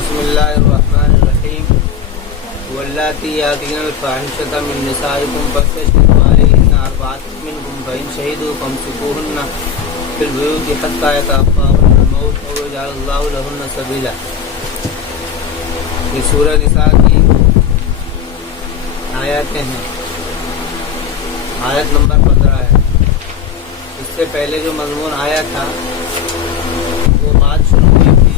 بسم اللہ الرحمن الرحیم واللاتی یاتین الفاحشۃ من نسائکم فاستشهدوا علیہن اربعۃ منکم فإن شہدوا فامسکوہن فی البیوت حتی یتوفاہن الموت او یجعل اللہ لہن سبیلا۔ یہ سورہ نساء کی آیاتیں ہیں، آیت نمبر 15 ہے۔ اس سے پہلے جو مضمون آیا تھا وہ بات شروع ہوئی تھی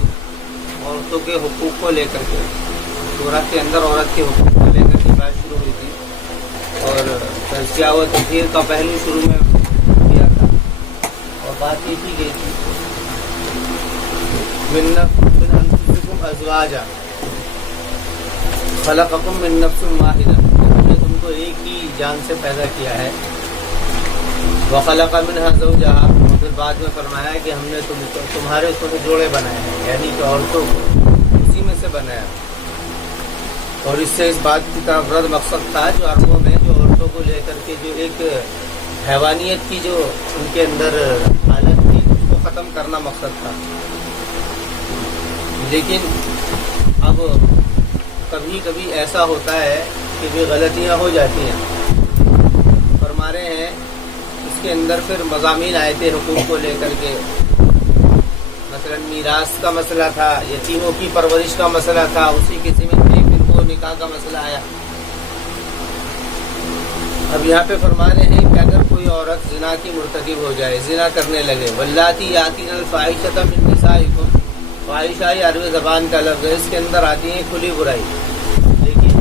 عورتوں کے حقوق کو لے کر کے، سورہ کے اندر عورت کے حقوق کو لے کر کے بات شروع ہوئی تھی، اور تزکیہ و تطہیر کا پہلو شروع میں کیا تھا، اور بات یہ کی گئی تھی من انفسکم ازواجا خلقکم من نفس واحدہ، ہم نے تم کو ایک ہی جان سے پیدا کیا ہے، وخلق منها زوجها، اور پھر بعد میں فرمایا کہ ہم نے تمہارے اس میں جوڑے بنائے ہیں، یعنی کہ عورتوں کو اسی میں سے بنایا، اور اس سے اس بات کی طرف رد مقصد تھا جو عربوں میں جو عورتوں کو لے کر کے جو ایک حیوانیت کی جو ان کے اندر حالت تھی اس کو ختم کرنا مقصد تھا۔ لیکن اب کبھی کبھی ایسا ہوتا ہے کہ بھی غلطیاں ہو جاتی ہیں، فرما رہے ہیں اس کے اندر پھر مضامین آئے تھے حقوق کو لے کر کے، مثلا میراث کا مسئلہ تھا، یتیموں کی پرورش کا مسئلہ تھا، اسی کے ضمن میں پھر وہ نکاح کا مسئلہ آیا۔ اب یہاں پہ فرما رہے ہیں کہ اگر کوئی عورت زنا کی مرتکب ہو جائے، زنا کرنے لگے، واللاتی یاتین الفاحشۃ من نسائکم، فاحشہ یہ عربی زبان کا لفظ ہے، اس کے اندر آتی ہے کھلی برائی، لیکن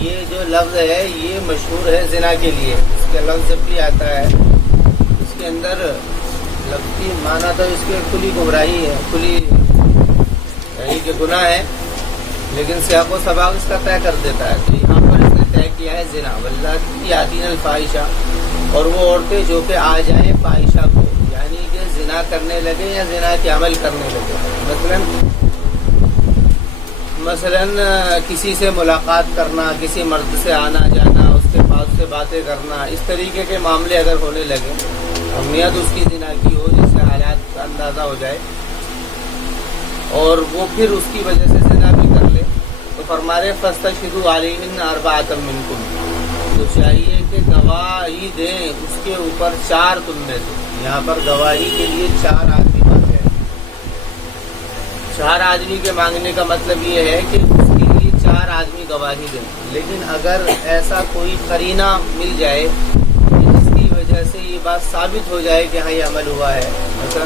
یہ جو لفظ ہے یہ مشہور ہے زنا کے لیے، اس کا لفظ جب بھی آتا ہے اس کے اندر لفظی معنی تو اس کے کھلی گمراہی ہے، کھلی یعنی کہ گناہ ہے، لیکن سیاق و سباق اس کا طے کر دیتا ہے، تو یہاں پر اس نے طے کیا ہے زنا، واللاتی یاتین الفاحشہ، اور وہ عورتیں جو کہ آ جائیں فاحشہ کو، یعنی کہ زنا کرنے لگے یا زنا کے عمل کرنے لگے، مثلا کسی سے ملاقات کرنا، کسی مرد سے آنا جانا، اس کے پاس سے باتیں کرنا، اس طریقے کے معاملے اگر ہونے لگے، اہمیت اس کی زنا کی ہو جس سے حالات کا اندازہ ہو جائے، اور وہ پھر اس کی وجہ سے زنا بھی کر لے، تو فرمارے فاستشہدوا علیہن اربعۃ منکم، تو چاہیے کہ گواہی دیں اس کے اوپر 4 تم میں سے، یہاں پر گواہی کے لیے 4 آدمی مانگے ہیں۔ 4 آدمی کے مانگنے کا مطلب یہ ہے کہ اس کے لیے 4 آدمی گواہی دیں، لیکن اگر ایسا کوئی قرینہ مل جائے جس کی وجہ سے یہ بات ثابت ہو جائے کہ ہاں یہ عمل ہوا ہے، مثلا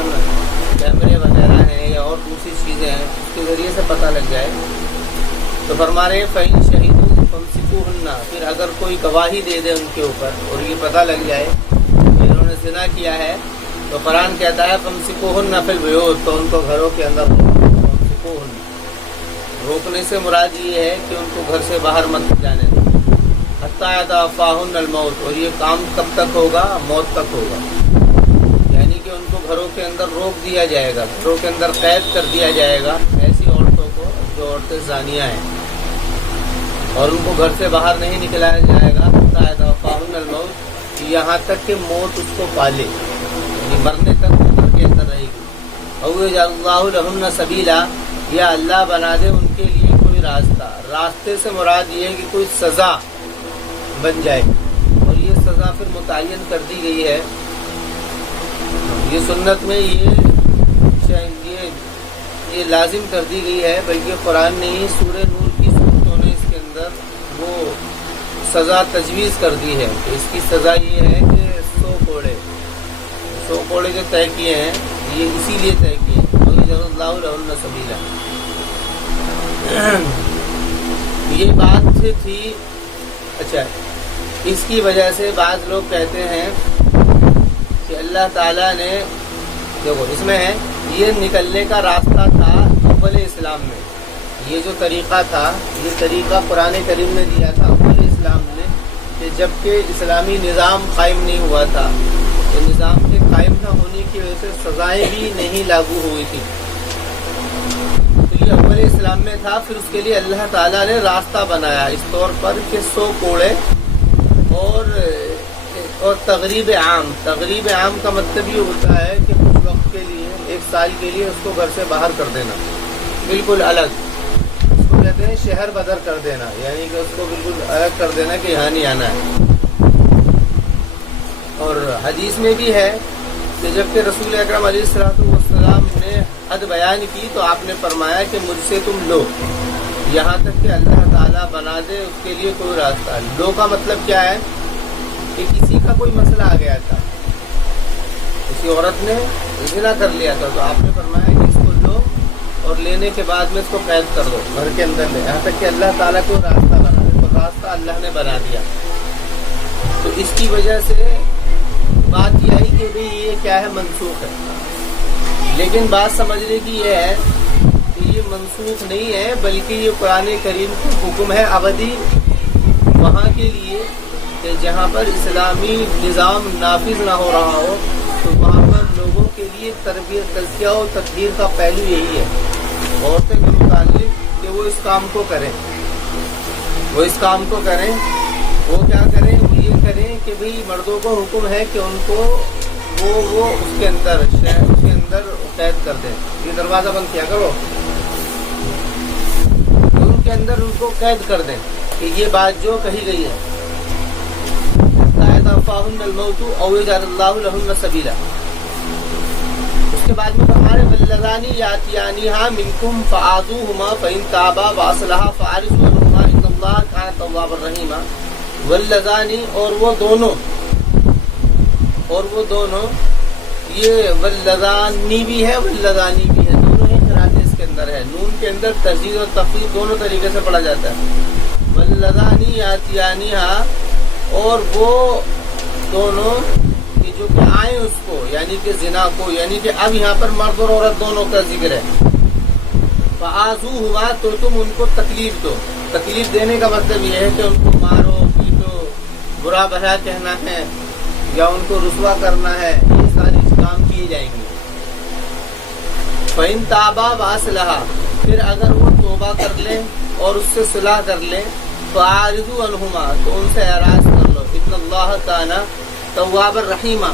کیمرے وغیرہ ہیں یا اور دوسری چیزیں ہیں، اس کے ذریعے سے پتہ لگ جائے، تو فرما رہے فإن شہدوا فامسکوہن، پھر اگر کوئی گواہی دے دے ان کے اوپر اور یہ پتہ لگ جائے کہ انہوں نے زنا کیا ہے، تو قرآن کہتا ہے فامسکوہن فی البیوت، تو ان کو گھروں کے اندر روکنے سے مراد یہ ہے کہ ان کو گھر سے باہر مت جانے دیں، حتی یتوفاہن الموت، اور یہ کام کب تک ہوگا؟ موت تک ہوگا، یعنی کہ ان کو گھروں کے اندر روک دیا جائے گا، گھروں کے اندر قید کر دیا جائے گا ایسی عورتوں کو جو عورتیں زانیہ ہیں، اور ان کو گھر سے باہر نہیں نکلایا جائے گا حتی یتوفاہن الموت، یہاں تک کہ موت اس کو پالے، یعنی مرنے تک وہ گھر کے اندر رہے گی، او یجعل اللہ لہن سبیلا، یا اللہ بنا دے ان کے لیے کوئی راستہ، راستے سے مراد یہ ہے کہ کوئی سزا بن جائے، اور یہ سزا پھر متعین کر دی گئی ہے، یہ سنت میں یہ لازم کر دی گئی ہے، بلکہ قرآن نے ہی سورہ نور کی صورتوں نے اس کے اندر وہ سزا تجویز کر دی ہے کہ اس کی سزا یہ ہے کہ 100 کوڑے جو طے کیے ہیں یہ اسی لیے طے کیے ہیں، اللہ لہن سبیلا۔ یہ بات تھی، اچھا اس کی وجہ سے بعض لوگ کہتے ہیں کہ اللہ تعالیٰ نے، دیکھو اس میں ہے یہ نکلنے کا راستہ تھا اول اسلام میں، یہ جو طریقہ تھا یہ طریقہ قرآن کریم نے دیا تھا اول اسلام نے، کہ جب کہ اسلامی نظام قائم نہیں ہوا تھا، تو نظام کے قائم نہ ہونے کی وجہ سے سزائیں بھی نہیں لاگو ہوئی تھی، تو یہ اول اسلام میں تھا، پھر اس کے لیے اللہ تعالیٰ نے راستہ بنایا اس طور پر کہ 100 کوڑے اور تغریب عام کا مطلب یہ ہوتا ہے کہ کچھ وقت کے لیے 1 سال کے لیے اس کو گھر سے باہر کر دینا، بالکل الگ، کہتے ہیں شہر بدر کر دینا، یعنی کہ اس کو بالکل الگ کر دینا کہ یہاں نہیں آنا ہے۔ اور حدیث میں بھی ہے کہ جب کہ رسول اکرم علیہ الصلوۃ والسلام نے حد بیان کی تو آپ نے فرمایا کہ مجھ سے تم لو یہاں تک کہ اللہ تعالیٰ بنا دے اس کے لیے کوئی راستہ۔ لو کا مطلب کیا ہے کہ کسی کا کوئی مسئلہ آ گیا تھا، کسی عورت نے زنا کر لیا تھا، تو آپ نے فرمایا کہ اس کو لو اور لینے کے بعد میں اس کو قید کر دو، گھر کے اندر لے، یہاں تک کہ اللہ تعالیٰ کو راستہ بنا دے۔ تو راستہ اللہ نے بنا دیا۔ تو اس کی وجہ سے بات یہ آئی کہ بھئی یہ کیا ہے، منسوخ ہے۔ لیکن بات سمجھنے کی یہ ہے کہ یہ منسوخ نہیں ہے، بلکہ یہ قرآن کریم کا حکم ہے ابدی وہاں کے لیے کہ جہاں پر اسلامی نظام نافذ نہ ہو رہا ہو، تو وہاں پر لوگوں کے لیے تربیت، تزکیہ اور تطہیر کا پہلو یہی ہے عورتوں کے متعلق کہ وہ اس کام کو کریں، وہ اس کام کو کریں۔ وہ کیا کریں؟ وہ یہ کریں کہ بھئی مردوں کو حکم ہے کہ ان کو وہ اس کے اندر شہر اس کے اندر قید کر دیں، یہ دروازہ بند کیا کرو، ان کے اندر ان کو قید کر دیں کہ یہ بات جو کہی گئی ہے فاہن الموت او یجعل اللہ لہن سبیلا۔ اس کے بعد میں فرمانے واللذان یاتیانہا منکم فآذوہما فإن تابا واصلحا فأعرضوا عنہما ان اللہ کان توابا رحیما۔ واللذان اور وہ دونوں یہ واللذانی بھی ہے واللذانی بھی ہے، دونوں ہی قرأتیں اس کے اندر ہے، نون کے اندر تشدید اور تخفیف دونوں طریقے سے پڑھا جاتا ہے۔ واللذان یاتیانہا اور وہ دونوں کہ جو کہ آئیں اس کو، یعنی کہ زنا کو، یعنی کہ اب یہاں پر مرد اور عورت دونوں کا ذکر ہے۔ فآذوہما تو تم ان کو تکلیف دو۔ تکلیف دینے کا مطلب یہ ہے کہ ان کو مارو، پیٹو، برا بھلا کہنا ہے یا ان کو رسوا کرنا ہے، یہ ساری کام کیے جائیں گے۔ فإن تابا واصلحا پھر اگر وہ توبہ کر لیں اور اس سے صلح کر لیں، فأعرضوا عنہما تو ان سے اعراض کر لو، ان اللہ کان توابا رحیما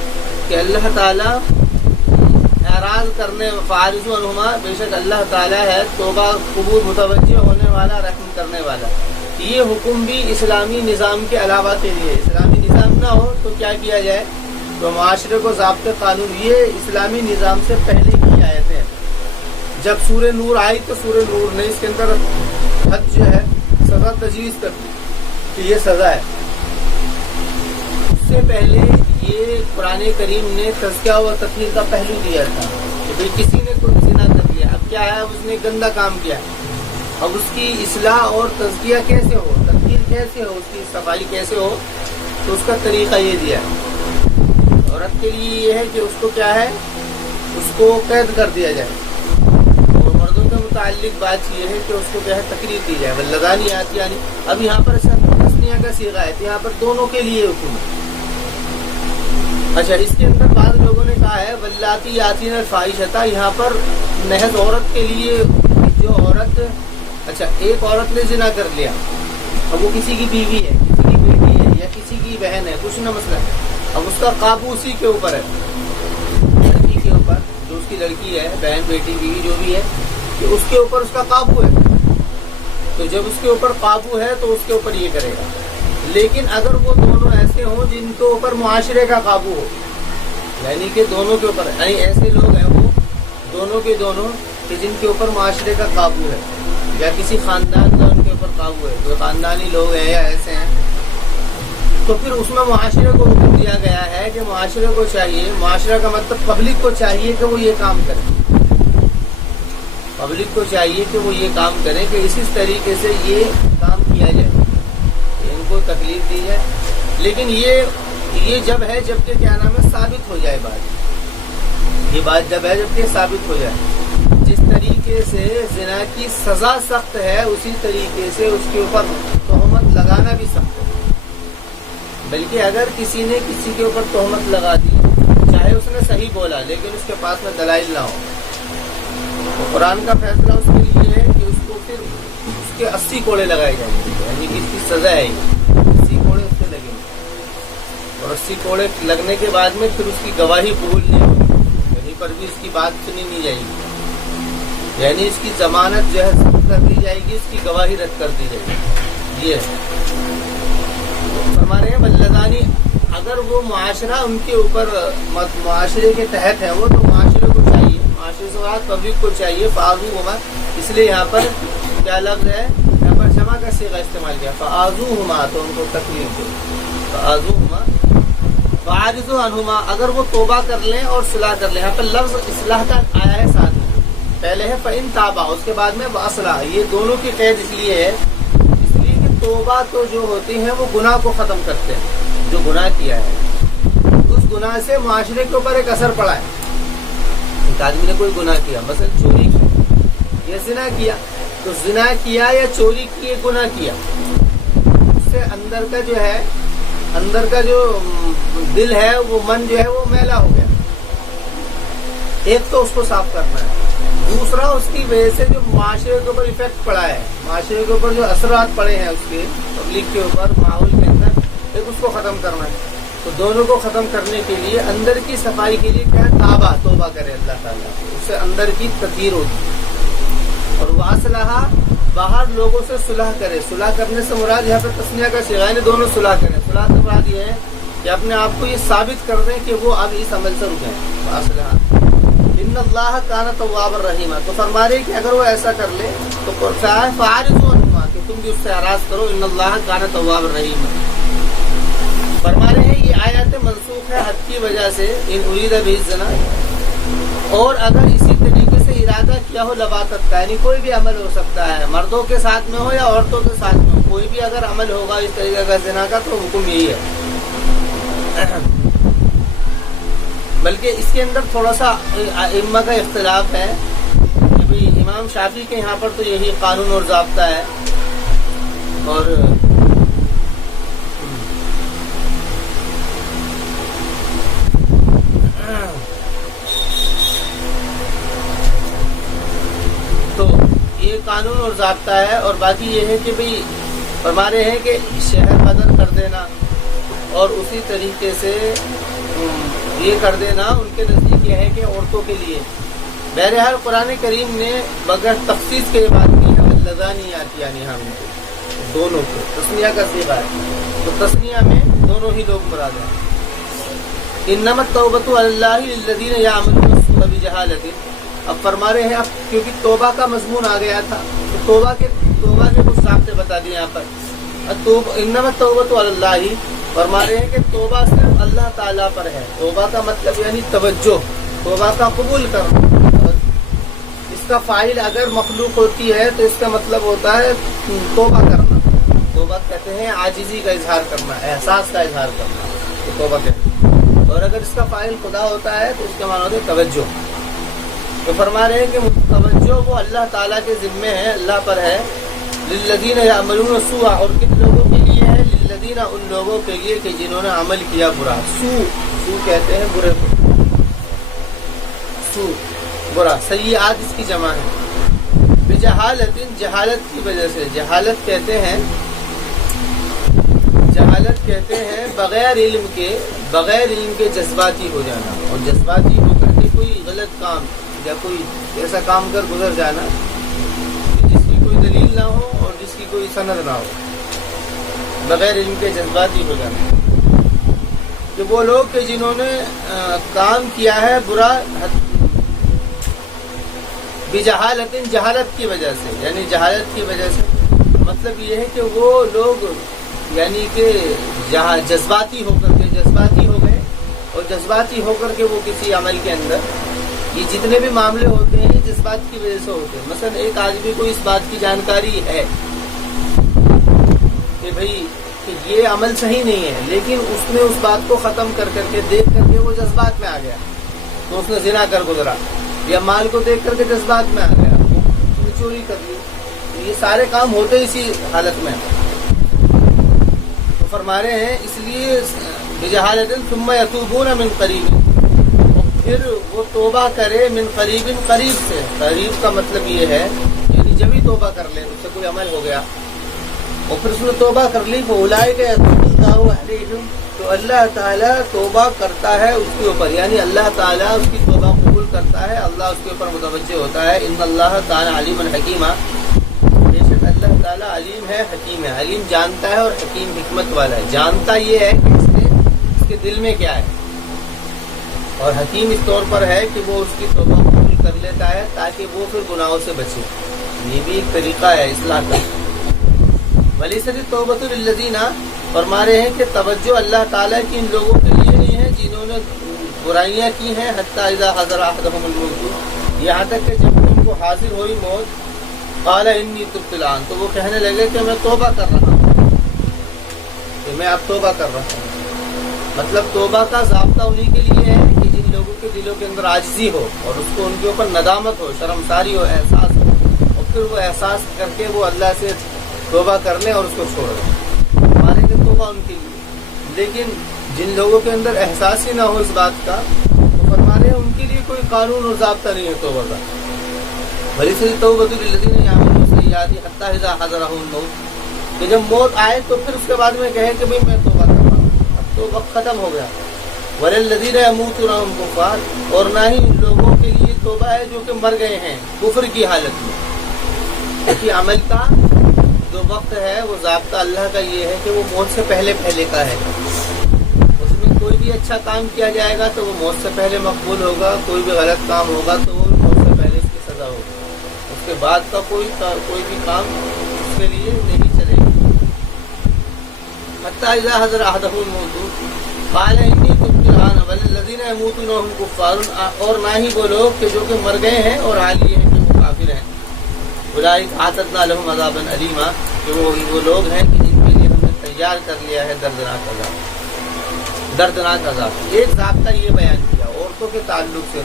کہ اللہ تعالیٰ اعراض کرنے، فأعرضوا عنہما بے شک اللہ تعالیٰ ہے توبہ قبول متوجہ ہونے والا، رحم کرنے والا۔ یہ حکم بھی اسلامی نظام کے علاوہ کے لیے، اسلامی نظام نہ ہو تو کیا کیا جائے، تو معاشرے کو ضابطے قانون، یہ اسلامی نظام سے پہلے کی آیتیں ہیں۔ جب سورہ نور آئی تو سورہ نور نے اس کے اندر حد جو ہے سزا تجویز کر دی کہ یہ سزا ہے۔ اس سے پہلے یہ قرآن کریم نے تزکیہ و تطہیر کا پہلو دیا تھا کہ بھئی کسی نے کوئی زنا کر لیا، اب کیا ہے، اس نے گندا کام کیا، اب اس کی اصلاح اور تزکیہ کیسے ہو، تطہیر کیسے ہو، اس کی صفائی کیسے ہو، تو اس کا طریقہ یہ دیا ہے۔ عورت کے لیے یہ ہے کہ اس کو کیا ہے، اس کو قید کر دیا جائے، اور مردوں کے متعلق بات یہ ہے کہ اس کو کیا ہے، تکلیف دی جائے۔ واللذان یاتیان، اب یہاں پر تثنیہ کا صیغہ ہے، یہاں پر دونوں کے لیے حکم ہے۔ اچھا، اس کے اندر بعض لوگوں نے کہا ہے واللاتی یاتین الفاحشۃ، یہاں پر محض عورت کے لیے، جو عورت، اچھا ایک عورت نے زنا کر لیا، اب وہ کسی کی بیوی ہے، کسی کی بیٹی ہے یا کسی کی بہن ہے، کچھ نہ مسئلہ ہے، اب اس کا قابو اسی کے اوپر ہے، لڑکی کے اوپر، جو اس کی لڑکی ہے، بہن، بیٹی، بیوی جو بھی ہے، کہ اس کے اوپر اس کا قابو ہے۔ تو جب اس کے اوپر قابو ہے تو اس کے اوپر یہ کرے گا۔ لیکن اگر وہ دونوں ایسے ہوں جن کے اوپر معاشرے کا قابو ہو، یعنی کہ دونوں کے اوپر، یعنی ایسے لوگ ہیں وہ دونوں کے دونوں کہ جن کے اوپر معاشرے کا قابو ہے یا کسی خاندان کا ان کے اوپر قابو ہے، کوئی خاندانی لوگ ہیں یا ایسے ہیں، تو پھر اس میں معاشرے کو حکم دیا گیا ہے کہ معاشرے کو چاہیے، معاشرہ کا مطلب پبلک کو چاہیے کہ وہ یہ کام کرے، پبلک کو چاہیے کہ وہ یہ کام کرے کہ اسی طریقے سے یہ کام کیا جائے، ان کو تکلیف دی جائے۔ لیکن یہ جب ہے جب کہ کیا نام ہے، ثابت ہو جائے بات، یہ بات جب ہے جب کہ ثابت ہو جائے۔ جس طریقے سے زنا کی سزا سخت ہے اسی طریقے سے اس کے اوپر تہمت لگانا بھی سخت ہے۔ بلکہ اگر کسی نے کسی کے اوپر تہمت لگا دی، چاہے اس نے صحیح بولا لیکن اس کے پاس میں دلائل نہ ہو، تو قرآن کا فیصلہ اس کے لیے ہے کہ اس کو پھر اس کے 80 کوڑے لگائے جائیں گے، یعنی کہ اس کی سزا ہے 80 کوڑے اس سے لگیں گے، اور 80 کوڑے لگنے کے بعد میں پھر اس کی گواہی قبول نہیں ہوگی، کہیں پر بھی اس کی بات سنی نہیں جائے گی۔ یعنی اس کی ضمانت جو ہے ضبط کر دی جائے گی، اس کی گواہی رد کر دی جائے گی. یہ فرما رہے ہیں بلدانی، اگر وہ معاشرہ ان کے اوپر معاشرے کے تحت ہے وہ، تو معاشرے کو چاہیے، معاشرے سے بعد پبلک کو چاہیے فآذوہما، اس لیے یہاں پر کیا لفظ ہے، یہاں پر جمع کا صیغہ استعمال کیا، فآذوہما، تو ان کو تکلیف دو، فآذوہما فاعرضوا عنہما، اگر وہ توبہ کر لیں اور صلح کر لیں. یہاں پر لفظ اصلاح کا آیا ہے ساتھ میں، پہلے ہے فإن تابا، اس کے بعد میں واصلح. یہ دونوں کی قید اس لیے ہے، اس لیے کہ توبہ تو جو ہوتی ہیں وہ گناہ کو ختم کرتے ہیں، جو گناہ کیا ہے اس گناہ سے معاشرے کے اوپر ایک اثر پڑا ہے. ایک آدمی نے کوئی گناہ کیا، مثلا چوری کی یا زنا کیا، تو زنا کیا یا چوری کی یا گناہ کیا، اس سے اندر کا جو ہے، اندر کا جو دل ہے، وہ من جو ہے وہ میلا ہو گیا. ایک تو اس کو صاف کرنا ہے، دوسرا اس کی وجہ سے جو معاشرے کے اوپر ایفیکٹ پڑا ہے، معاشرے کے اوپر جو اثرات پڑے ہیں اس کے، پبلک کے اوپر، ماحول کے اندر، ایک اس کو ختم کرنا ہے. تو دونوں کو ختم کرنے کے لیے اندر کی صفائی کے لیے کیا ہے، توبہ کرے اللہ تعالیٰ، اس سے اندر کی تطہیر ہوگی. اور واصلہ، باہر لوگوں سے صلح کرے. صلح کرنے سے مراد یہاں پہ تسنیہ کا صیغہ ہے، دونوں صلح کریں. صلح سے مراد یہ ہے کہ اپنے آپ کو یہ ثابت کر دیں کہ وہ اب اس عمل سے رکیں. واصلہ ان اللہ کان توابا رحیما، تو فرما رہے کہ اگر وہ ایسا کر لے تو فاعرضوا عنہما، کہ تم بھی اس سے اعراض کرو. ان اللہ کان توابا رحیما. فرما رہے ہیں یہ آیات منسوخ ہے حد کی وجہ سے، ان ارید بہ الزنا، اور اگر اسی طریقے سے ارادہ کیا ہو لواطت کا، یعنی کوئی بھی عمل ہو سکتا ہے، مردوں کے ساتھ میں ہو یا عورتوں کے ساتھ میں ہو، کوئی بھی اگر عمل ہوگا اس طریقے کا زنا کا، تو حکم یہی ہے. بلکہ اس کے اندر تھوڑا سا ائمہ کا اختلاف ہے کہ بھئی امام شافعی کے یہاں پر تو یہی قانون اور ضابطہ ہے، اور تو یہ قانون اور ضابطہ ہے. اور باقی یہ ہے کہ بھئی فرما رہے ہیں کہ شہر بدر کر دینا اور اسی طریقے سے یہ کر دینا ان کے نزدیک یہ ہے کہ عورتوں کے لیے. بہرحال قرآن کریم نے بغیر تخصیص کے بات کی ہے، لذانی آتی یعنی ہم دونوں کو تسنیہ کا صیغہ ہے، تو تسنیہ میں دونوں ہی لوگ مراد ہیں. انما التوبۃ علی اللہ للذین یعملون السوء بجہالۃ. اب فرما رہے ہیں، اب کیونکہ توبہ کا مضمون آ گیا تھا تو توبہ کے کچھ ضابطے بتا دیے یہاں پر. انما التوبۃ علی اللہ، فرما رہے ہیں کہ توبہ صرف اللہ تعالیٰ پر ہے. توبہ کا مطلب یعنی توجہ، توبہ کا قبول کرنا. اس کا فاعل اگر مخلوق ہوتی ہے تو اس کا مطلب ہوتا ہے توبہ کرنا. توبہ کہتے ہیں عاجزی کا اظہار کرنا، احساس کا اظہار کرنا، تو توبہ کہتے ہیں. اور اگر اس کا فاعل خدا ہوتا ہے تو اس کا معنی ہوتا ہے توجہ. تو فرما رہے ہیں کہ توجہ وہ اللہ تعالیٰ کے ذمے ہے، اللہ پر ہے. للذین یعملون السوء، اور کن لوگوں کے لیے ہے، للذین، ان لوگوں کے لیے کہ جنہوں نے عمل کیا برا. سو کہتے ہیں برے کو، سو برا، سیئات اس کی جمع ہے. بجہالت، جہالت کی وجہ سے. جہالت کہتے ہیں بغیر علم کے جذباتی ہو جانا، اور جذباتی ہو کر کے کوئی غلط کام یا کوئی ایسا کام کر گزر جانا جس کی کوئی دلیل نہ ہو اور جس کی کوئی سند نہ ہو. بغیر علم کے جذباتی ہو جانا، کہ وہ لوگ کہ جنہوں نے کام کیا ہے برا بجہالت، جہالت کی وجہ سے. یعنی جہالت کی وجہ سے مطلب یہ ہے کہ وہ لوگ یعنی کہ جہاں جذباتی ہو گئے، اور جذباتی ہو کر کے وہ کسی عمل کے اندر، یہ جتنے بھی معاملے ہوتے ہیں یہ جذبات کی وجہ سے ہوتے ہیں. مثلا ایک آدمی کو اس بات کی جانکاری ہے کہ بھئی کہ یہ عمل صحیح نہیں ہے، لیکن اس نے اس بات کو ختم کر کے دیکھ کر کے وہ جذبات میں آ گیا، تو اس نے زنا کر گزرا، یا مال کو دیکھ کر کے جذبات میں آ گیا، اس نے چوری کر لی. یہ سارے کام ہوتے اسی حالت میں. تو فرما رہے ہیں اس لیے بجہالت ثم یتوبون من قریب، اور پھر وہ توبہ کرے من قریب، قریب سے. قریب کا مطلب یہ ہے یعنی جب ہی توبہ کر لے، اس سے کوئی عمل ہو گیا اور پھر اس نے توبہ کر لی، فاولئک یتوب اللہ علیہم، تو اللہ تعالیٰ توبہ کرتا ہے اس کے اوپر. یعنی اللہ تعالیٰ اس کی توبہ قبول کرتا ہے اللہ اس کے اوپر متوجہ ہوتا ہے. ان اللہ تعالی علیم حکیمہ، بے شک اللہ تعالیٰ علیم ہے حکیم ہے. علیم جانتا ہے اور حکیم حکمت والا ہے. جانتا یہ ہے کہ اس کے دل میں کیا ہے، اور حکیم اس طور پر ہے کہ وہ اس کی توبہ قبول کر لیتا ہے تاکہ وہ پھر گناہوں سے بچے. یہ بھی ایک طریقہ ہے اصلاح کا. ولیست التوبۃ للذین، فرما رہے ہیں کہ توجہ اللہ تعالیٰ کی ان لوگوں کے لیے نہیں ہے جنہوں نے برائیاں کی ہیں، حتی اذا حضر احدهم الموت، یہاں تک کہ جب ان کو حاضر ہوئی موت، قال انی تبت الآن، تو وہ کہنے لگے کہ میں توبہ کر رہا ہوں، کہ میں اب توبہ کر رہا ہوں. مطلب توبہ کا ضابطہ انہی کے لیے ہے کہ جن لوگوں کے دلوں کے اندر عاجزی ہو اور اس کو ان کے اوپر ندامت ہو، شرمساری ہو، احساس ہو، اور پھر وہ احساس کر کے وہ اللہ سے توبہ کر لیں اور اس کو چھوڑ دیں. ہمارے لیے توبہ ان کے لیے. لیکن جن لوگوں کے اندر احساس ہی نہ ہو اس بات کا، تو فرما رہے ہیں ان کے لیے کوئی قانون اور ضابطہ نہیں ہے توبہ کا. ولیست التوبۃ للذین یعملون السیئات حتی اذا حضرهم الموت، کہ جب موت آئے تو پھر اس کے بعد میں کہے کہ بھئی میں توبہ کر رہا ہوں، اب تو وقت ختم ہو گیا. وللذین یموتون وهم کفار، اور نہ ہی ان لوگوں کے لیے توبہ ہے جو کہ مر گئے ہیں کفر کی حالت میں. کیونکہ عمل کا جو وقت ہے وہ ضابطہ اللہ کا یہ ہے کہ وہ موت سے پہلے پہلے کا ہے. اس میں کوئی بھی اچھا کام کیا جائے گا تو وہ موت سے پہلے مقبول ہوگا، کوئی بھی غلط کام ہوگا تو وہ موت سے پہلے اس کی سزا ہوگی. اس کے بعد کا کوئی بھی کام اس کے لیے نہیں چلے گا. حتی اذا حضر احدهم الموت قال انی تبت الآن والذین یموتون وهم کفار، اور نہ ہی وہ لوگ کہ جو کہ مر گئے ہیں اور حال یہ ہے کہ وہ کافر ہیں. اولئک اعتدنا لهم عذابا الیما، کہ وہ لوگ ہیں کہ جن کے لیے ہم نے تیار کر لیا ہے دردناک عذاب. دردناک عذاب. ایک ضابطہ یہ بیان کیا عورتوں کے تعلق سے.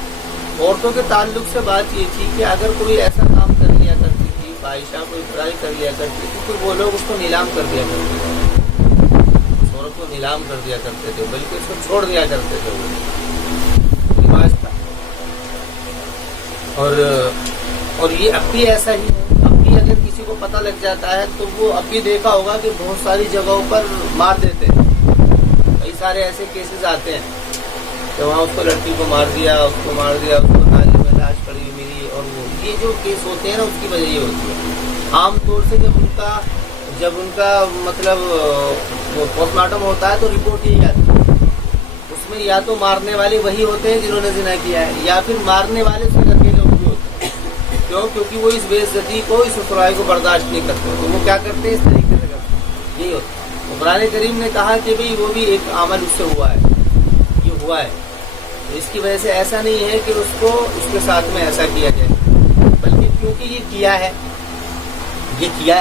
عورتوں کے تعلق سے بات یہ تھی کہ اگر کوئی ایسا کام کر لیا کرتی تھی، فاحشہ کوئی برائی کر لیا کرتی تھی، تو وہ لوگ اس کو نیلام کر دیا کرتے تھے. اس عورت کو نیلام کر دیا کرتے تھے، بلکہ اس کو چھوڑ دیا کرتے تھے. وہ رواج تھا. اور یہ اب بھی ایسا ہی ہے. اب بھی اگر کسی کو پتہ لگ جاتا ہے تو وہ اب بھی دیکھا ہوگا کہ بہت ساری جگہوں پر مار دیتے ہیں. کئی سارے ایسے کیسز آتے ہیں کہ وہاں اس کو لڑکی کو مار دیا، اس کو نالی میں لاش پڑی ملی. اور وہ یہ جو کیس ہوتے ہیں نا، اس کی وجہ یہ ہوتی ہے عام طور سے جب ان کا مطلب پوسٹ مارٹم ہوتا ہے تو رپورٹ یہی آتی ہے. اس میں یا تو مارنے والے وہی ہوتے ہیں جنہوں نے زنا کیا ہے، یا پھر مارنے والے سے لڑکے لوگ بھی ہوتے ہیں. کیونکہ وہ اس بے عزتی کو، اس رسوائی کو برداشت نہیں کرتے، تو وہ کیا کرتے ہیں اس طریقے سے کرتے ہیں. یہی ہوتا ہے. قرآن کریم نے کہا کہ بھئی وہ بھی ایک عمل اس سے ہوا ہے، یہ ہوا ہے. اس کی وجہ سے ایسا نہیں ہے کہ اس کے ساتھ میں ایسا کیا جائے، بلکہ کیونکہ یہ کیا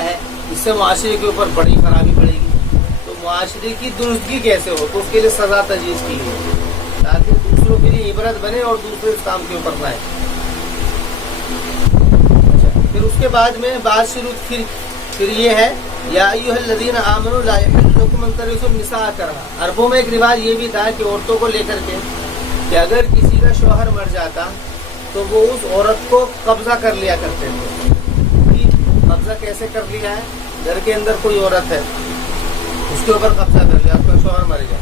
ہے اس سے معاشرے کے اوپر بڑی خرابی پڑے گی. تو معاشرے کی درستگی کیسے ہو، تو اس کے لیے سزا تجویز کی گئی تاکہ دوسروں کے لیے عبرت بنے اور دوسرے اس کام کے اوپر نہ آئے. پھر اس کے بعد میں بات شروع پھر یہ ہے یا ایھا الذین آمنوا لا یحل لکم ان ترثوا النساء کرہا. عربوں میں ایک رواج یہ بھی تھا کہ عورتوں کو لے کر کے کہ اگر کسی کا شوہر مر جاتا تو وہ اس عورت کو قبضہ کر لیا کرتے تھے. قبضہ کیسے کر لیا ہے؟ گھر کے اندر کوئی عورت ہے، اس کے اوپر قبضہ کر لیا. اس کا شوہر مر گیا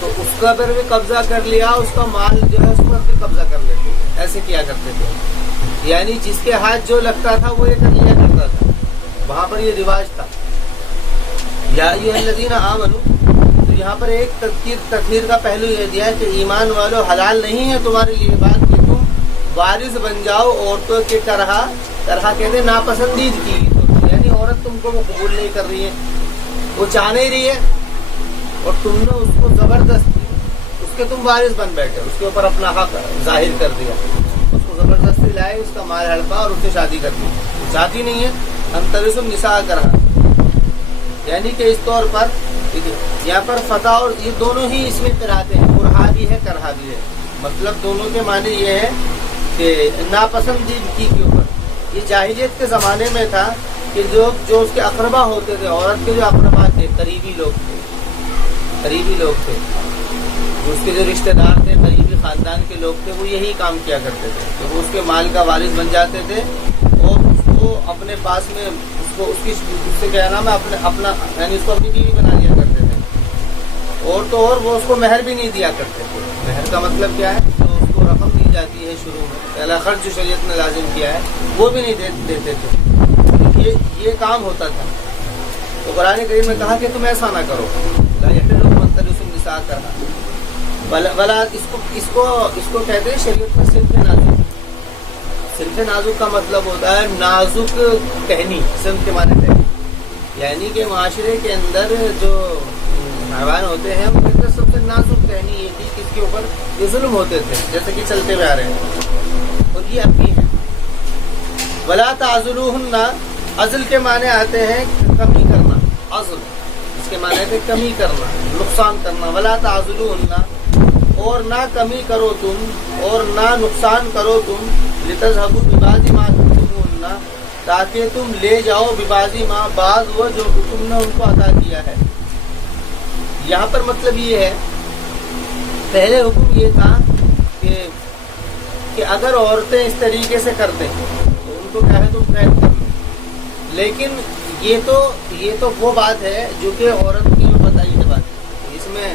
تو اس کا پر بھی قبضہ کر لیا، اس کا مال جو ہے اس پر بھی قبضہ کر لیتے تھے. ایسے کیا کرتے تھے. یعنی جس کے ہاتھ جو لگتا تھا وہ یہ کر لیا کرتا تھا. وہاں پر یہ رواج تھا. یا ایھا الذین آمنوا، تو یہاں پر ایک تطہیر کا پہلو یہ دیا ہے کہ ایمان والو حلال نہیں ہے تمہارے لیے بات کہ تم وارث بن جاؤ عورتوں کے کرہا کہتے ہیں ناپسندید کی. یعنی عورت تم کو وہ قبول نہیں کر رہی ہے، وہ چاہ نہیں رہی ہے، اور تم نے اس کو زبردستی اس کے تم وارث بن بیٹھے، اس کے اوپر اپنا حق ظاہر کر دیا، اس کو زبردستی لائے، اس کا مال ہڑپا اور اس سے شادی کر دی. چاہتی نہیں ہے. ان ترثوا النساء کرہا، یعنی کہ اس طور پر یہاں پر فتح اور یہ دونوں ہی اس میں قرأتیں ہیں، کرہا بھی ہے کرہا بھی ہے. مطلب دونوں کے معنی یہ ہے کہ ناپسندیدگی کے اوپر. یہ جاہلیت کے زمانے میں تھا کہ جو اس کے اقربا ہوتے تھے، عورت کے جو اقربا تھے، قریبی لوگ تھے، اس کے جو رشتہ دار تھے، قریبی خاندان کے لوگ تھے، وہ یہی کام کیا کرتے تھے کہ وہ اس کے مال کا وارث بن جاتے تھے اور اس کو اپنے پاس میں اس سے کیا نام ہے اپنا یعنی اس کو اپنی بیوی بنا لیا کرتے تھے. اور تو اور وہ اس کو مہر بھی نہیں دیا کرتے تھے. مہر کا مطلب کیا ہے؟ تو اس کو رقم دی جاتی ہے شروع میں، پہلا خرچ جو شریعت نے لازم کیا ہے وہ بھی نہیں دیتے تھے، یہ کام ہوتا تھا۔ تو قرآن کریم نے کہا کہ تم ایسا نہ کرو، لا یحل لکم ان ترثوا النساء کرہا، ولا اس کو کہتے ہیں شریعت میں صنف نازک۔ صنف نازک کا مطلب ہوتا ہے نازک ٹہنی، صنف کے معنی ٹہنی، یعنی کہ معاشرے کے اندر جو حیوان ہوتے ہیں ان کے سب سے نازک ٹہنی یہ تھی کہ اس کے اوپر یہ ظلم ہوتے تھے، جیسے کہ چلتے ہوئے آ رہے ہیں، اور یہ اب بھی ہے۔ ولا تعذلوہن، عزل کے معنی آتے ہیں کمی کرنا، عزل اس کے معنی ہے کمی کرنا، نقصان کرنا۔ ولا تعذلوہن، اور نہ کمی کرو تم اور نہ نقصان کرو تم، لتذهبوا ببعض ما آتیتموہن، تاکہ تم لے جاؤ ببعض ما، بعض وہ جو تم نے ان کو عطا کیا ہے۔ یہاں پر مطلب یہ ہے، پہلے حکم یہ تھا کہ اگر عورتیں اس طریقے سے کر دیں تو ان کو کیا ہے تم قید کر لو، لیکن یہ تو وہ بات ہے جو کہ عورت کی بتائی ہے بات، اس میں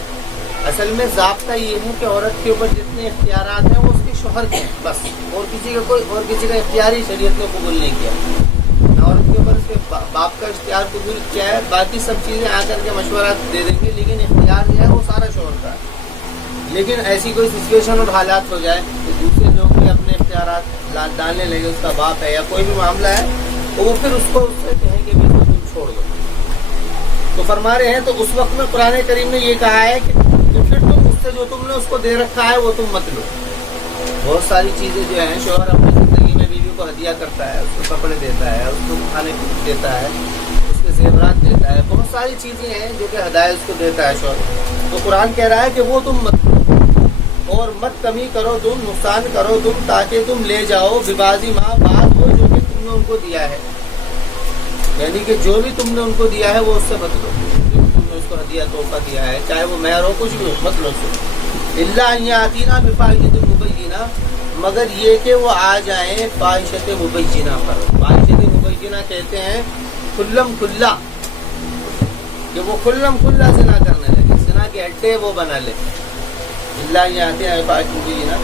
اصل میں ضابطہ یہ ہے کہ عورت کے اوپر جتنے اختیارات ہیں وہ اس کے شوہر کے ہیں بس، اور کسی کا اختیاری شریعت نے قبول نہیں کیا، عورت کے اوپر اس کے باپ کا اختیار قبول کیا ہے، باقی سب چیزیں آ کر کے مشورات دے دیں گے، لیکن اختیار جو ہے وہ سارا شوہر کا ہے۔ لیکن ایسی کوئی سچویشن اور حالات ہو جائے کہ دوسرے لوگ بھی اپنے اختیارات ڈالنے لگے، اس کا باپ ہے یا کوئی بھی معاملہ ہے، تو وہ پھر اس سے کہیں کہ بھی تم چھوڑ دو۔ تو فرما رہے ہیں تو اس وقت میں قرآن کریم نے یہ کہا ہے کہ پھر تم اس سے جو تم نے اس کو دے رکھا ہے وہ تم مت لو۔ بہت ساری چیزیں جو ہیں شوہر اپنی زندگی میں بیوی کو ہدیہ کرتا ہے، اس کو کپڑے دیتا ہے، اس کو کھانے کو دیتا ہے، اس کے زیورات دیتا ہے، بہت ساری چیزیں ہیں جو کہ ہدایت اس کو دیتا ہے شوہر۔ تو قرآن کہہ رہا ہے کہ وہ تم مت لو، اور مت کمی کرو تم، نقصان کرو تم، تاکہ تم لے جاؤ ببعض ما، بعض وہ جو کہ تم نے ان کو دیا ہے، یعنی کہ جو بھی تم نے ان کو دیا ہے وہ اس سے مت لو، جو تم نے اس کو ہدیہ تحفہ دیا ہے، چاہے وہ مہر ہو کچھ بھی ہو، مت لو اس کو۔ الا ان یاتینا بفاحشۃ مبینہ، مگر یہ کہ وہ آ جائیں فاحشۃ مبینہ پر۔ فاحشۃ مبینہ کہتے ہیں کھلم کھلا، کہ وہ کھلم کھلا زنا کرنے لگے، زنا کے اڈے وہ بنا لے۔ الا ان یاتینا بفاحشۃ مبینہ،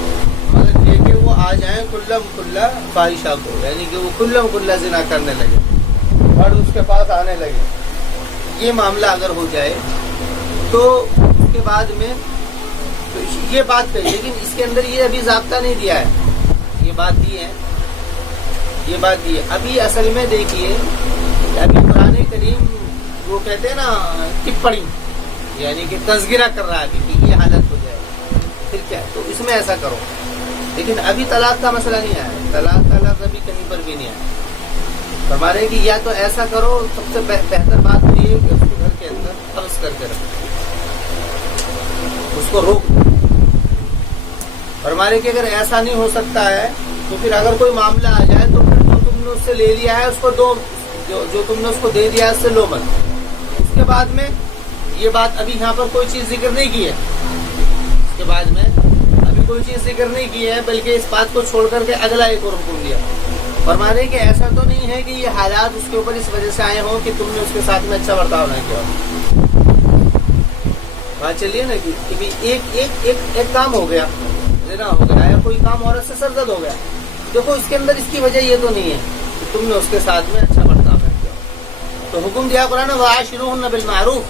مگر یہ کہ وہ آ جائیں کھلم کھلا فاحشہ کو، یعنی کہ وہ کھلم کھلا زنا کرنے لگے اور اس کے پاس آنے لگے۔ یہ معاملہ اگر ہو جائے تو اس کے بعد میں تو یہ بات کہی، لیکن اس کے اندر یہ ابھی ضابطہ نہیں دیا ہے، یہ بات دی ہے ابھی۔ اصل میں دیکھیے ابھی قرآن کریم وہ کہتے ہیں نا ٹپڑی، یعنی کہ تذکرہ کر رہا ہے کہ یہ حالت ہو جائے پھر کیا، تو اس میں ایسا کرو، لیکن ابھی طلاق کا مسئلہ نہیں آیا، طلاق کا لفظ ابھی کہیں پر بھی نہیں آیا۔ فرما رہے کہ یا تو ایسا کرو، سب سے بہتر بات تو یہ ہے کہ اس کو گھر کے اندر حبس کر کے رکھو، اس کو روک دو۔ فرما رہے کہ اگر ایسا نہیں ہو سکتا ہے تو پھر اگر کوئی معاملہ آ جائے تو پھر جو تم نے اس سے لے لیا ہے اس کو دو، جو تم نے اس کو دے دیا ہے اس سے لو مت۔ اس کے بعد میں یہ بات ابھی یہاں پر کوئی چیز ذکر نہیں کی ہے، اس کے بعد میں ابھی کوئی چیز ذکر نہیں کی ہے، بلکہ اس بات کو چھوڑ کر کے اگلا ایک اور حکم دیا۔ فرما رہے کہ ایسا تو نہیں ہے کہ یہ حالات اس کے اوپر اس وجہ سے آئے ہوں کہ تم نے اس کے ساتھ میں اچھا برتاؤ نہ کیا۔ بات چلیے نا کہ ایک کام ہو گیا، زنا ہو گیا، یا کوئی کام عورت سے سرزد ہو گیا، دیکھو اس کے اندر اس کی وجہ یہ تو نہیں ہے کہ تم نے اس کے ساتھ میں اچھا برتاؤ نہ کیا، تو حکم دیا قرآن وعاشروہن بالمعروف،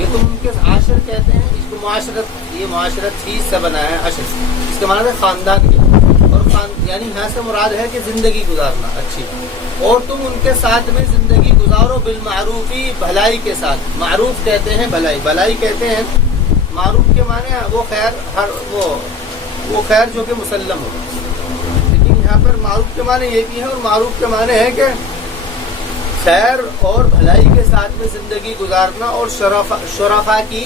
یہ تم ان کے عاشر کہتے ہیں، اس کو معاشرت، یہ معاشرت چیز سے بنا ہے، عشر اس کے معنی ہے خاندان کے، اور یعنی یہاں سے مراد ہے کہ زندگی گزارنا اچھی، اور تم ان کے ساتھ میں زندگی گزارو بالمعروفی، بھلائی کے ساتھ۔ معروف کہتے ہیں بھلائی، بھلائی کہتے ہیں، معروف کے معنی وہ خیر، وہ خیر جو کہ مسلم ہو، لیکن یہاں پر معروف کے معنی یہ بھی ہے، اور معروف کے معنی ہے کہ خیر اور بھلائی کے ساتھ میں زندگی گزارنا، اور شرفا کی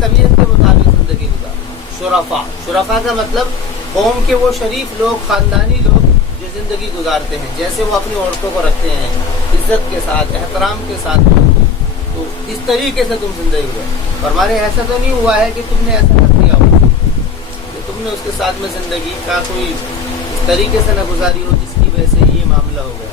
طبیعت کے مطابق زندگی گزارنا۔ شرفا کا مطلب قوم کے وہ شریف لوگ، خاندانی لوگ جو زندگی گزارتے ہیں، جیسے وہ اپنی عورتوں کو رکھتے ہیں عزت کے ساتھ، احترام کے ساتھ، تو اس طریقے سے تم زندگی گزارو۔ اور ہمارے ایسا تو نہیں ہوا ہے کہ تم نے ایسا کر دیا ہو کہ تم نے اس کے ساتھ میں زندگی کا کوئی اس طریقے سے نہ گزاری ہو جس کی وجہ سے یہ معاملہ ہو گیا،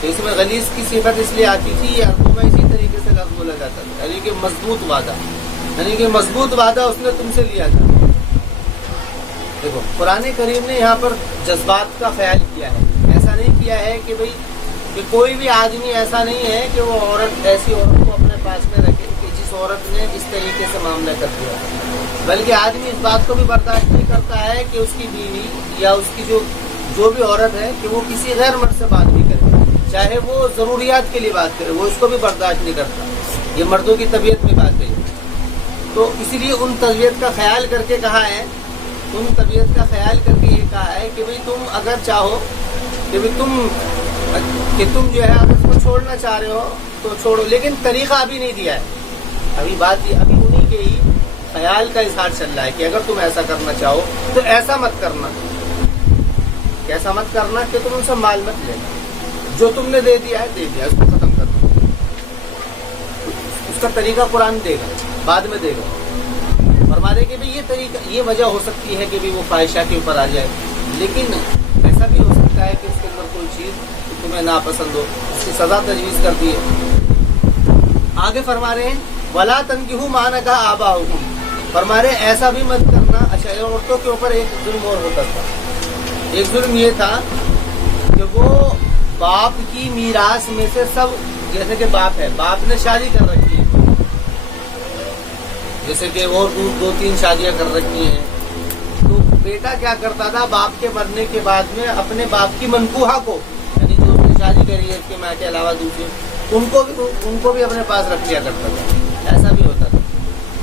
تو اس میں غلیظ کی صفت اس لیے آتی تھی، یہ عربوں میں اسی طریقے سے لفظ بولا جاتا تھا، یعنی کہ مضبوط وعدہ، یعنی کہ مضبوط وعدہ اس نے تم سے لیا تھا۔ دیکھو قرآن کریم نے یہاں پر جذبات کا خیال کیا ہے، ایسا نہیں کیا ہے کہ بھئی کہ کوئی بھی آدمی ایسا نہیں ہے کہ وہ عورت ایسی عورت کو اپنے پاس میں رکھے کہ جس عورت نے اس طریقے سے معاملہ کر دیا، بلکہ آدمی اس بات کو بھی برداشت نہیں کرتا ہے کہ اس کی بیوی یا اس کی جو بھی عورت ہے کہ وہ کسی غیر مرد سے بات بھی کرے، چاہے وہ ضروریات کے لیے بات کرے، وہ اس کو بھی برداشت نہیں کرتا۔ یہ مردوں کی طبیعت میں بات ہے، تو اسی لیے ان طبیعت کا خیال کر کے کہا ہے، ان طبیعت کا خیال کر کے یہ کہا ہے کہ بھئی تم اگر چاہو کہ تم جو ہے اگر اس کو چھوڑنا چاہ رہے ہو تو چھوڑو، لیکن طریقہ ابھی نہیں دیا ہے، ابھی انہی کے ہی خیال کا اظہار چل رہا ہے کہ اگر تم ایسا کرنا چاہو تو ایسا مت کرنا، ایسا مت کرنا کہ تم ان سے مال مت لینا، جو تم نے دے دیا اس کو ختم کرنا۔ اس کا طریقہ قرآن دے گا، بعد میں دے گا، فرمانے کہ یہ طریقہ، یہ وجہ ہو سکتی ہے کہ بھی وہ فاحشہ کے اوپر آ جائے، لیکن ایسا بھی ہو سکتا ہے کہ اس کے اندر کوئی چیز تمہیں ناپسند ہو، اس کی سزا تجویز کر دی ہے۔ آگے فرما رہے ہیں وَلَا تَنْكِحُوا مَا نَكَحَ آبَاؤُكُمْ، فرما رہے ایسا بھی مت کرنا۔ اچھا، عورتوں کے اوپر ایک ظلم اور ہوتا تھا، ایک ظلم یہ تھا کہ وہ باپ کی میراث میں سے سب، جیسے کہ باپ نے شادی کر رکھی ہے، جیسے کہ وہ دو تین شادیاں کر رکھی ہیں، تو بیٹا کیا کرتا تھا باپ کے مرنے کے بعد میں اپنے باپ کی منکوحہ کو، یعنی جو اس نے شادی کری ہے اس کے ماں کے علاوہ دوسرے، ان کو بھی اپنے پاس رکھ لیا کرتا تھا، ایسا بھی ہوتا تھا۔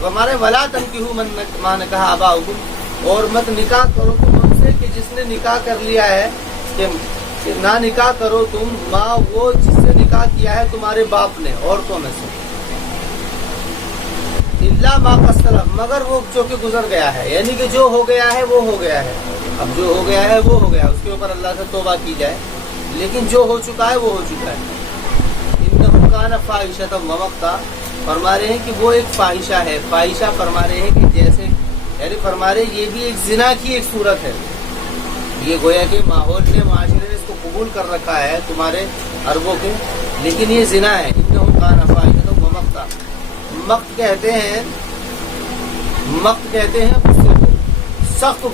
ہمارے وَلَا تَنْكِحُوا مَا نَكَحَ آبَاؤُكُمْ، اور مت نکاح کرو تم ان سے کہ جس نے نکاح کر لیا ہے، کہ نہ نکاح کرو تم ماں وہ جس سے نکاح کیا ہے تمہارے باپ نے عورتوں میں سے، اِلَّا مَا قَدْ سَلَفَ، مگر وہ جو کہ گزر گیا ہے، یعنی کہ جو ہو گیا ہے وہ ہو گیا ہے، اب جو ہو گیا ہے وہ ہو گیا، اس کے اوپر اللہ سے توبہ کی جائے، لیکن جو ہو چکا ہے وہ ہو چکا ہے۔ إِنَّهُ كَانَ فَاحِشَةً وَمَقْتًا، فرما رہے ہیں کہ وہ ایک فاحشہ ہے، فاحشہ فرما رہے ہیں کہ جیسے، یعنی فرما رہے یہ بھی ایک زنا کی ایک صورت ہے، یہ گویا کہ ماحول نے، معاشرے نے اس کو قبول کر رکھا ہے تمہارے عربوں کے، لیکن یہ زنا ہے۔ إِنَّهُ كَانَ فَاحِشَةً وَمَقْتًا، مقت کہتے ہیں غصے کو، سخت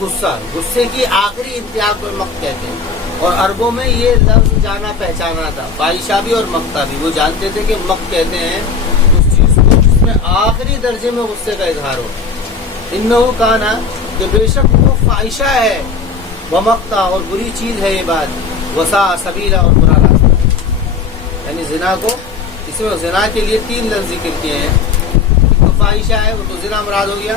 غصے کی آخری انتہا کو مقت کہتے ہیں، اور عربوں میں یہ لفظ جانا پہچانا تھا، فاحشہ بھی اور مقتہ بھی، وہ جانتے تھے کہ مقت کہتے ہیں اس چیز کو جس میں آخری درجے میں غصے کا اظہار ہو۔ انہو کانا، کہ بے شک وہ فاحشہ ہے، ومقتہ، اور بری چیز ہے یہ بات، وساء سبیلا، اور برا راستہ، یعنی زنا کو، اس میں زنا کے لیے 3 لفظ ذکر کیے ہیں، تو فاحشہ ہے وہ تو زنا مراد ہو گیا،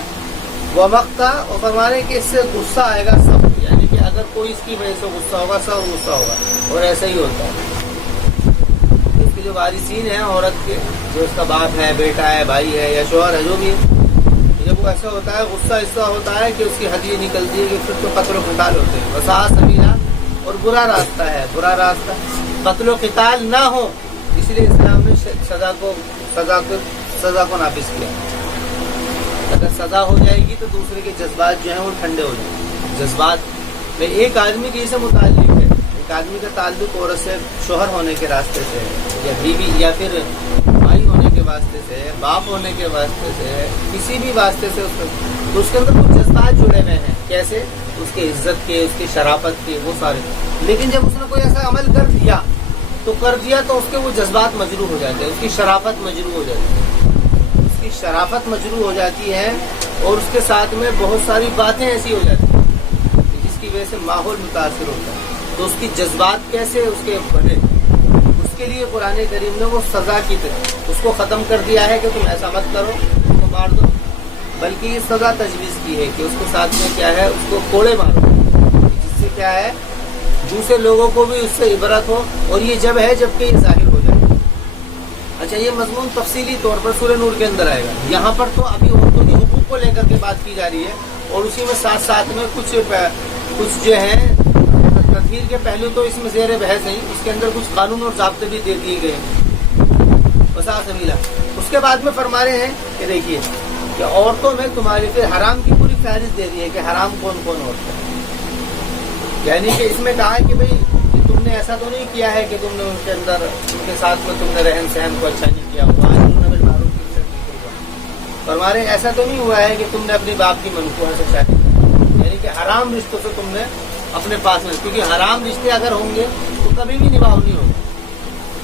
ومقتہ، اور فرمانے کہ اس سے غصہ آئے گا سب، یعنی کہ اگر کوئی اس کی وجہ سے غصہ ہوگا سب غصہ ہوگا، اور ایسا ہی ہوتا ہے۔ اس کے جو وارثین ہیں عورت کے، جو اس کا باپ ہے، بیٹا ہے، بھائی ہے یا شوہر ہے، جو بھی ہے، جب وہ ایسا ہوتا ہے غصہ ایسا ہوتا ہے کہ اس کی حدیث نکلتی ہے کہ پھر تو قتل و قتال ہوتے ہیں، وساء سبیلا، اور برا راستہ ہے، برا راستہ، قتل و قتال نہ ہو، اس لیے اسلام نے سزا کو نافذ کیا۔ اگر سزا ہو جائے گی تو دوسرے کے جذبات جو ہیں وہ ٹھنڈے ہو جائیں گے۔ جذبات میں ایک آدمی کے سے متعلق ہے، ایک آدمی کا تعلق عورت سے شوہر ہونے کے راستے سے، یا بیوی، یا پھر بھائی ہونے کے واسطے سے، باپ ہونے کے واسطے سے، کسی بھی واسطے سے، تو اس کے اندر کچھ جذبات جڑے ہوئے ہیں، کیسے؟ اس کے عزت کے، اس کی شرافت کے، وہ سارے، لیکن جب اس نے کوئی ایسا عمل کر دیا تو اس کے وہ جذبات مجروح ہو جاتے ہیں، اس کی شرافت مجروح ہو جاتی ہے، اس کی شرافت مجروح ہو جاتی ہے، اور اس کے ساتھ میں بہت ساری باتیں ایسی ہو جاتی ہیں جس کی وجہ سے ماحول متاثر ہوتا ہے، تو اس کی جذبات کیسے اس کے بڑھے، اس کے لیے قرآن کریم نے وہ سزا کی طرح اس کو ختم کر دیا ہے کہ تم ایسا مت کرو، اس کو مار دو، بلکہ یہ سزا تجویز کی ہے کہ اس کے ساتھ میں کیا ہے، اس کو کوڑے مارو، جس سے کیا ہے دوسرے لوگوں کو بھی اس سے عبرت ہو، اور یہ جب ہے جبکہ یہ ظاہر ہو جائے۔ اچھا، یہ مضمون تفصیلی طور پر سورہ نور کے اندر آئے گا، یہاں پر تو ابھی عورتوں کے حقوق کو لے کر کے بات کی جا رہی ہے، اور اسی میں ساتھ میں کچھ جو ہیں تطہیر کے پہلو تو اس میں زیر بحث نہیں، اس کے اندر کچھ قانون اور ضابطے بھی دے دیے گئے ہیں، وساء سبیلا۔ اس کے بعد میں فرما رہے ہیں کہ دیکھیے کہ عورتوں میں تمہاری پھر حرام کی پوری فہرست دے دی ہے کہ حرام کون کون عورتیں، یعنی کہ اس میں کہا ہے کہ بھئی تم نے ایسا تو نہیں کیا ہے کہ تم نے ان کے اندر ان کے ساتھ میں تم نے رہن سہن کو اچھا نہیں کیا ہوا. ہمارے ایسا تو نہیں ہوا ہے کہ تم نے اپنی باپ کی منقوہ سے شادی کی، یعنی کہ حرام رشتوں سے تم نے اپنے پاس میں، کیونکہ حرام رشتے اگر ہوں گے تو کبھی بھی نباہ نہیں ہوگا.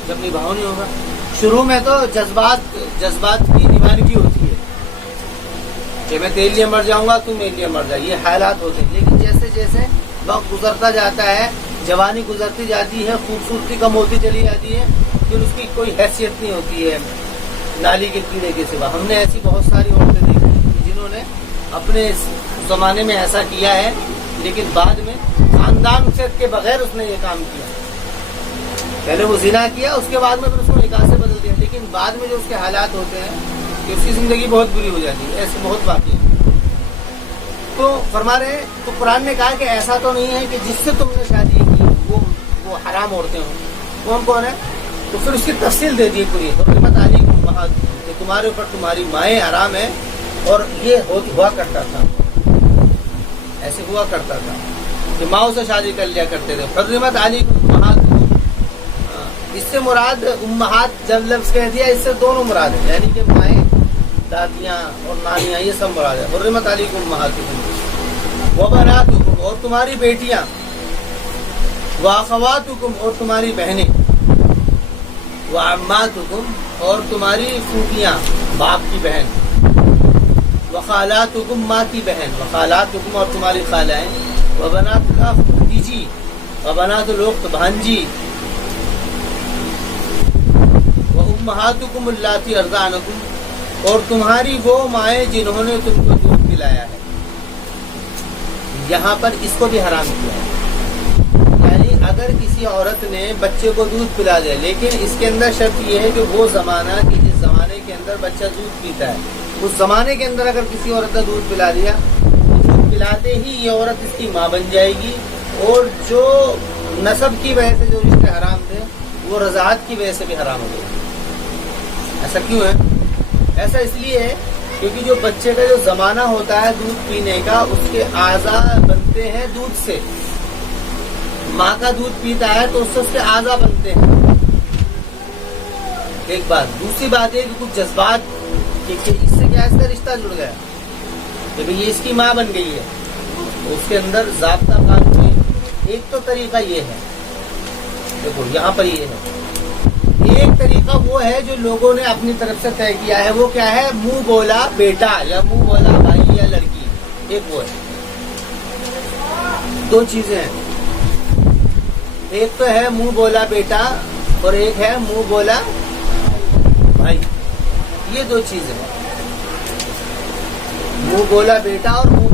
جب نباہ نہیں ہوگا، شروع میں تو جذبات کی دیوانگی ہوتی ہے کہ میں تیرے لیے مر جاؤں گا، تم میرے لیے مر جائے، یہ حالات ہوتے ہیں. لیکن جیسے جیسے وقت گزرتا جاتا ہے، جوانی گزرتی جاتی ہے، خوبصورتی کم ہوتی چلی جاتی ہے، پھر اس کی کوئی حیثیت نہیں ہوتی ہے نالی کے کیڑے کے سوا. ہم نے ایسی بہت ساری عورتیں دیکھی ہیں جنہوں نے اپنے زمانے میں ایسا کیا ہے، لیکن بعد میں خاندان سے کے بغیر اس نے یہ کام کیا. پہلے وہ زنا کیا، اس کے بعد میں پھر اس کو نکاح سے بدل دیا، لیکن بعد میں جو اس کے حالات ہوتے ہیں کہ اس کی زندگی بہت بری ہو جاتی ہے. ایسے بہت واقعی تو فرما رہے ہیں. تو قرآن نے کہا کہ ایسا تو نہیں ہے کہ جس سے تم نے شادی کی وہ حرام عورتیں ہوں. کون ہے؟ تو پھر اس کی تفصیل دے دی پوری. حرمت علیکم امہاتکم، کہ تمہارے اوپر تمہاری مائیں حرام ہیں. اور یہ ہوا کرتا تھا، ایسے ہوا کرتا تھا کہ ماؤں سے شادی کر لیا کرتے تھے. حرمت علیکم امہاتکم، اس سے مراد امہات جب لفظ کہہ دیا، اس سے دونوں مراد ہیں، یعنی کہ مائیں، دادیاں اور نانیاں، یہ سب مراد ہے. حرمت علیکم امہاتکم وبناتکم، اور تمہاری بیٹیاں، واخواتکم، اور تمہاری بہنیں، وعماتکم، اور تمہاری پھوپھیاں باپ کی بہن، وخالاتکم، ماں کی بہن، وخالاتکم، اور تمہاری خالائیں، وبنات الاخ، بھتیجی، وبنات الاخت، بھانجی، وامہاتکم اللاتی ارضعنکم، اور تمہاری وہ مائیں جنہوں نے تم کو دودھ پلایا ہے. یہاں پر اس کو بھی حرام کیا ہے. یعنی اگر کسی عورت نے بچے کو دودھ پلا دیا، لیکن اس کے اندر شرط یہ ہے کہ وہ زمانہ کہ جس زمانے کے اندر بچہ دودھ پیتا ہے، اس زمانے کے اندر اگر کسی عورت نے دودھ پلا دیا، دودھ پلاتے ہی یہ عورت اس کی ماں بن جائے گی. اور جو نسب کی وجہ سے جو رشتے حرام تھے وہ رضاعت کی وجہ سے بھی حرام ہو گئے. ایسا کیوں ہے؟ ایسا اس لیے ہے کیونکہ جو بچے کا جو زمانہ ہوتا ہے دودھ پینے کا، اس کے اعضاء بنتے ہیں دودھ سے. ماں کا دودھ پیتا ہے تو اس سے اس کے اعضاء بنتے ہیں. ایک بات. دوسری بات ہے کہ کچھ جذبات کہ اس سے کیا اس کا رشتہ جڑ گیا کہ یہ اس کی ماں بن گئی ہے، تو اس کے اندر ضابطہ قانون ہے. ایک تو طریقہ یہ ہے، دیکھو یہاں پر یہ ہے. ایک طریقہ وہ ہے جو لوگوں نے اپنی طرف سے طے کیا ہے، وہ کیا ہے؟ منہ بولا بیٹا یا منہ بولا بھائی یا لڑکی. ایک وہ ہے. دو چیزیں ہیں، ایک تو ہے منہ بولا بیٹا اور ایک ہے منہ بولا بھائی. یہ دو چیزیں ہیں، منہ بولا بیٹا اور منہ